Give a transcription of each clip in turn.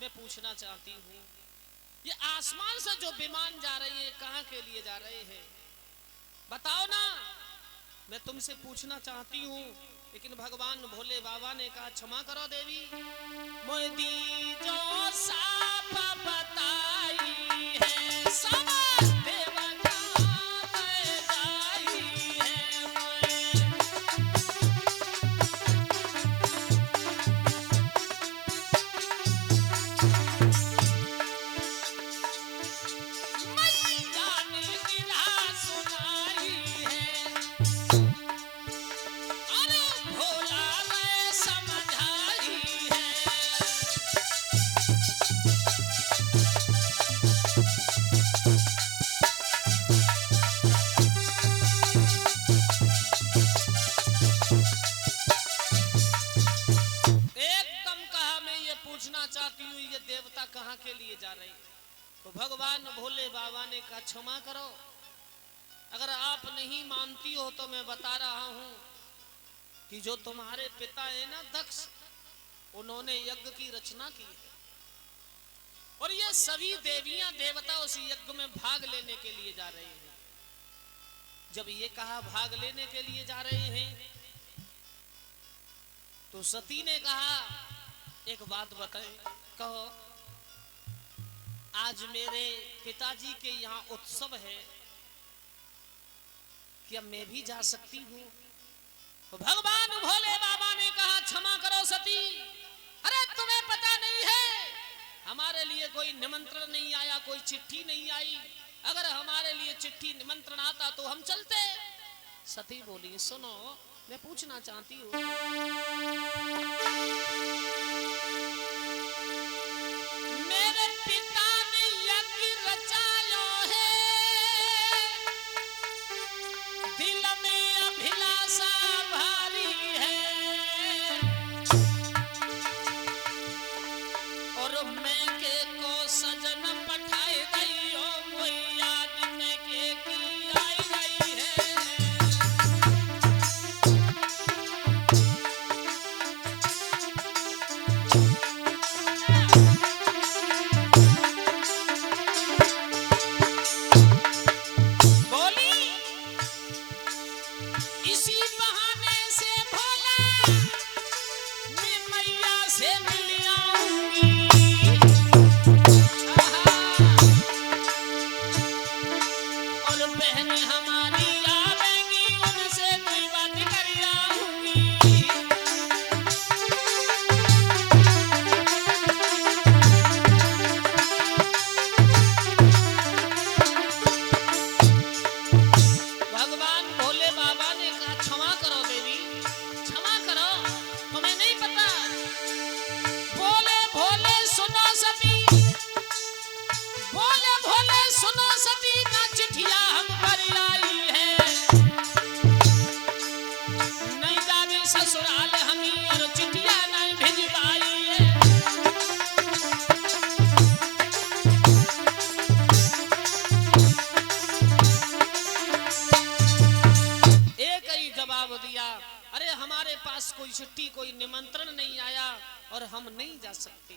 मैं पूछना चाहती हूँ, ये आसमान से जो विमान जा रहे हैं कहाँ के लिए जा रहे हैं? बताओ ना। मैं तुमसे पूछना चाहती हूँ, लेकिन भगवान भोले बाबा ने कहा क्षमा करो देवी, मोदी जो साफ बताई है सब देवता में जाई है मैया ने गिरा सुनाई है, अरे भोला मैं समझाई है। एकदम कहा मैं ये पूछना चाहती हूँ, ये देवता कहाँ के लिए जा रहे हैं? तो भगवान भोले बाबा ने कहा क्षमा करो, अगर आप नहीं मानती हो तो मैं बता रहा हूँ कि जो तुम्हारे पिता है ना दक्ष, उन्होंने यज्ञ की रचना की है और ये सभी देवियां देवता उस यज्ञ में भाग लेने के लिए जा रहे हैं। जब ये कहा भाग लेने के लिए जा रहे हैं तो सती ने कहा एक बात बताएं, कहो आज मेरे पिताजी के यहाँ उत्सव है, क्या मैं भी जा सकती हूँ? तो भगवान भोले बाबा ने कहा क्षमा करो सती, अरे तुम्हें पता नहीं है हमारे लिए कोई निमंत्रण नहीं आया, कोई चिट्ठी नहीं आई, अगर हमारे लिए चिट्ठी निमंत्रण आता तो हम चलते। सती बोली सुनो, मैं पूछना चाहती हूँ, मेरे पिता ने यज्ञ रचायो है, दिल में अभिलाषा भारी है, और मैं के को सजन पठाई गई हो, कोई याद में के की आई गई है। बोली इसी बहाने से भोला मैं मैया से मिल आऊंगी, और बहन हमारी आवेंगी, उनसे कोई बात कर आऊंगी। भगवान भोले बाबा ने कहा क्षमा करो देवी, क्षमा करो, तुम्हें नहीं पता। बोले भोले सुनो सती, बोले भोले सुनो सती, ना चिट्ठिया हम पर आई है, नहीं जावे ससुराल हमी और चिट्ठिया नहीं भिजवाई है। एक ही जवाब दिया, अरे हमारे पास कोई चिट्ठी कोई निमंत्रण नहीं आया और हम नहीं जा सकते।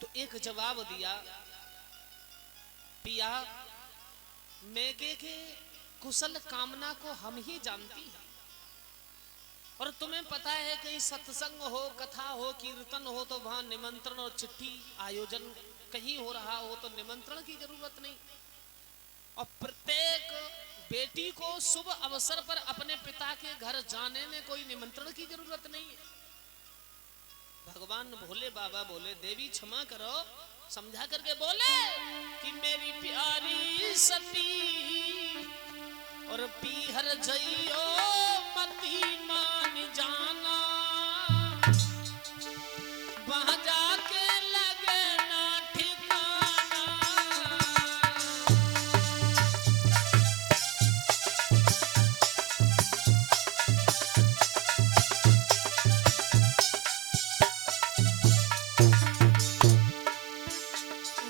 तो एक जवाब दिया, पिया मेघे के कुशल कामना को हम ही जानती हैं, और तुम्हें पता है कि सत्संग हो, कथा हो, कीर्तन हो तो वहां निमंत्रण और चिट्ठी आयोजन कहीं हो रहा हो तो निमंत्रण की जरूरत नहीं, और प्रत्येक बेटी को शुभ अवसर पर अपने पिता के घर जाने में कोई निमंत्रण की जरूरत नहीं है। भगवान भोले बाबा बोले देवी क्षमा करो, समझा करके बोले कि मेरी प्यारी सती और पीहर जइयो मती मान जाना, वहां जाके लगे ना ठिकाना।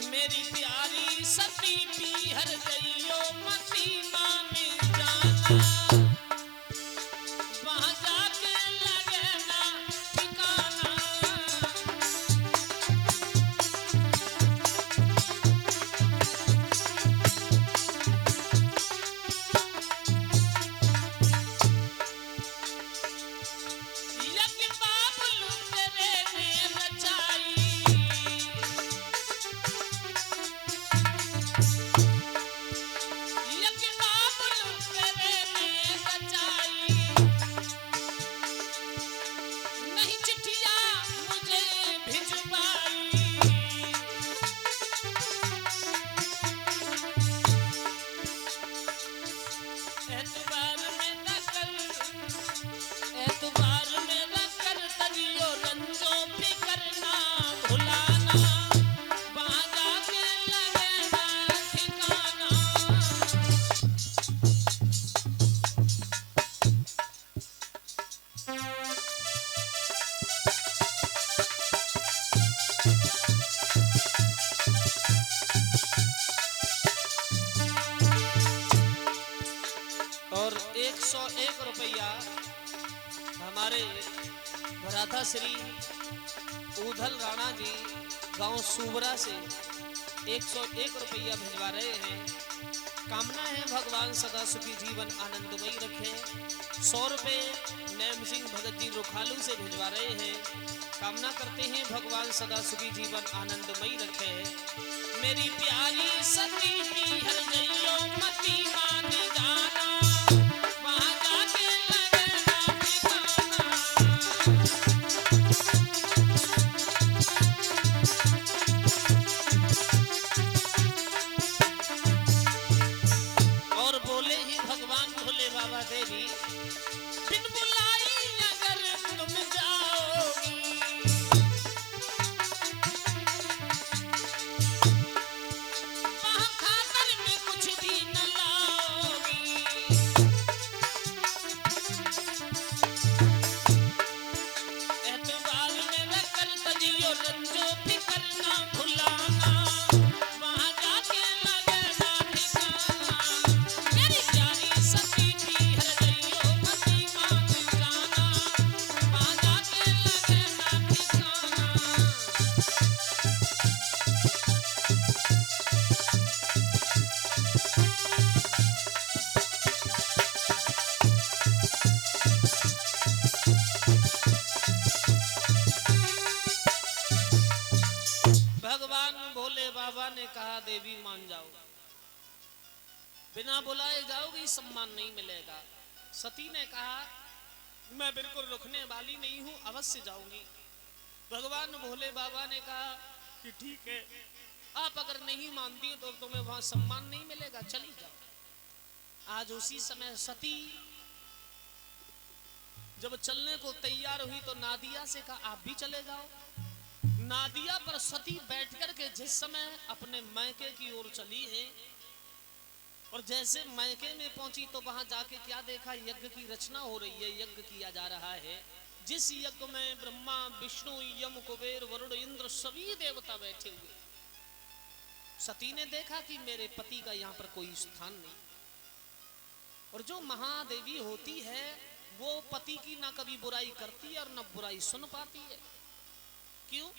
मेरी प्यारी सती पीहर जइयो मती मान जाना, वहां हमारे भ्राता श्री उधल राणा जी गांव सुबरा से 101 रुपया भिजवा रहे हैं। कामना है भगवान सदा सुखी जीवन आनंदमयी रखे। 100 रुपए नैम सिंह भगत जी रुखालू से भिजवा रहे हैं। कामना करते हैं भगवान सदा सुखी जीवन आनंदमयी रखे। मेरी प्यारी सती की हर गईयो मती मान जाना, वहां जाके लगना ठिकाना। और बोले ही भगवान भोले बाबा देवी, बिन बुलाई अगर तुम जाओगी, वहां खातर में कुछ भी न लाओगी। एतबार में रखकर तजियो रंजो फिकर ना भुलाना, वहां जाके लगना ठिकाना। मेरी प्यारी सती की हर गईयो मती मान जाना, वहां जाके लगना ठिकाना। भगवान भोले बाबा ने कहा देवी मान जाओ, बिना बुलाए जाओगी सम्मान नहीं मिलेगा। सती ने कहा मैं बिल्कुल रुकने वाली नहीं हूं, अवश्य जाऊंगी। भगवान भोले बाबा ने कहा कि ठीक है, आप अगर नहीं मानती तो तुम्हें वहां सम्मान नहीं मिलेगा, चली जाओ। आज उसी समय सती जब चलने को तैयार हुई तो नादिया से कहा आप भी चले जाओ। नादिया पर सती बैठ कर के जिस समय अपने मैके की ओर चली है, और जैसे मैके में पहुंची तो वहां जाके क्या देखा, यज्ञ की रचना हो रही है, यज्ञ किया जा रहा है। जिस यज्ञ में ब्रह्मा विष्णु यम कुबेर वरुण इंद्र सभी देवता बैठे हुए। सती ने देखा कि मेरे पति का यहाँ पर कोई स्थान नहीं। और जो महादेवी होती है वो पति की ना कभी बुराई करती है और ना बुराई सुन पाती है। क्यों?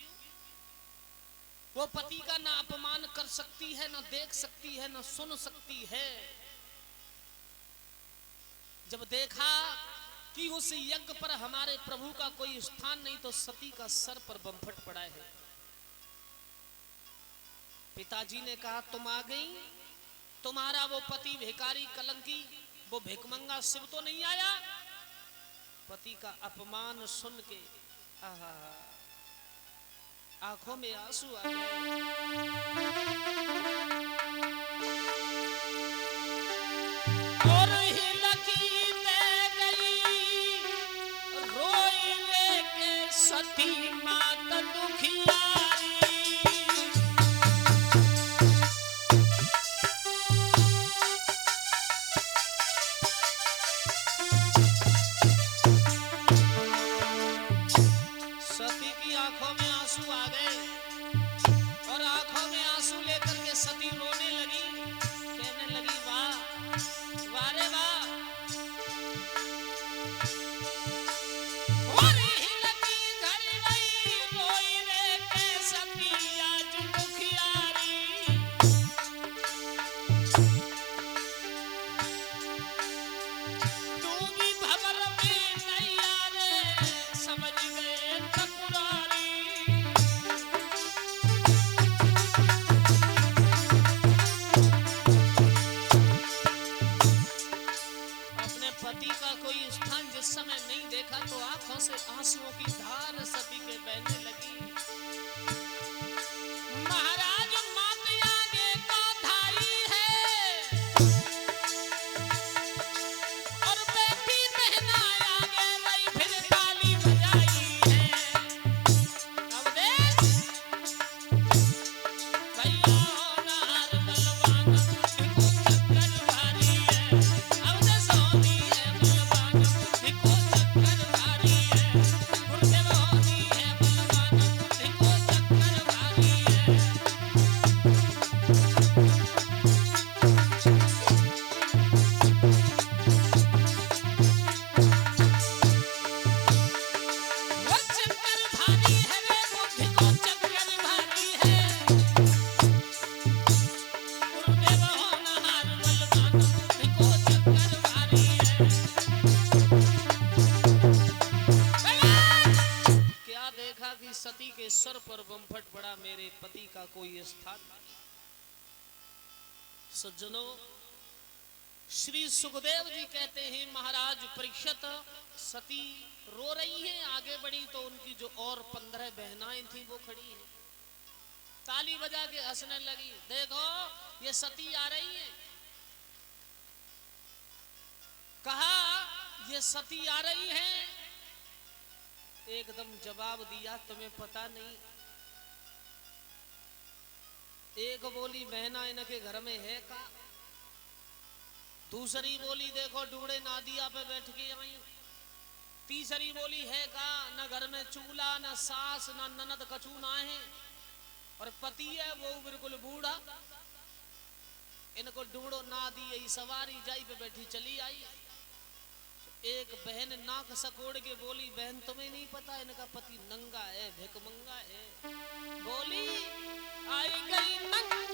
वो पति का ना अपमान कर सकती है, ना देख सकती है, ना सुन सकती है। जब देखा कि उस यज्ञ पर हमारे प्रभु का कोई स्थान नहीं तो सती का सर पर बम फट पड़ा है। पिताजी ने कहा तुम आ गई, तुम्हारा वो पति भिखारी कलंकी वो भिकमंगा शिव तो नहीं आया? पति का अपमान सुन के आहा आंखों में आंसू आ गए। और हिलकी दे गई रोई लेके सती मात दुखियारी। सती की आंखों में आंसू आ गए और आंखों में आंसू लेकर के सती रोने लगी, कहने लगी वाह वाह रे वाह। और हिलकी घर गई रोई रे के सती आज दुखियारी। तू भी भंवर में नैया रे समझ गए त्रिपुरारी। के सर पर बम्फट पड़ा, मेरे पति का कोई स्थान नहीं। सज्जनों, श्री सुखदेव जी कहते हैं महाराज परीक्षित, सती रो रही हैं, आगे बढ़ी तो उनकी जो और 15 बहनाएं थी वो खड़ी हैं, ताली बजा के हंसने लगी। देखो ये सती आ रही है। कहा ये सती आ रही है, एकदम जवाब दिया तुम्हें पता नहीं। एक बोली बहना इनके घर में है का, दूसरी बोली देखो डूड़े नादिया पे बैठ के आई, तीसरी बोली है का न घर में चूल्हा न सास न ननद कछू ना है, और पति है वो बिल्कुल बूढ़ा। इनको डूड़ो ना दी, यही सवारी जाई पे बैठी चली आई। एक बहन नाक सकोड़ के बोली बहन तुम्हें नहीं पता इनका पति नंगा है, भिकमंगा है। बोली आई गई नंगा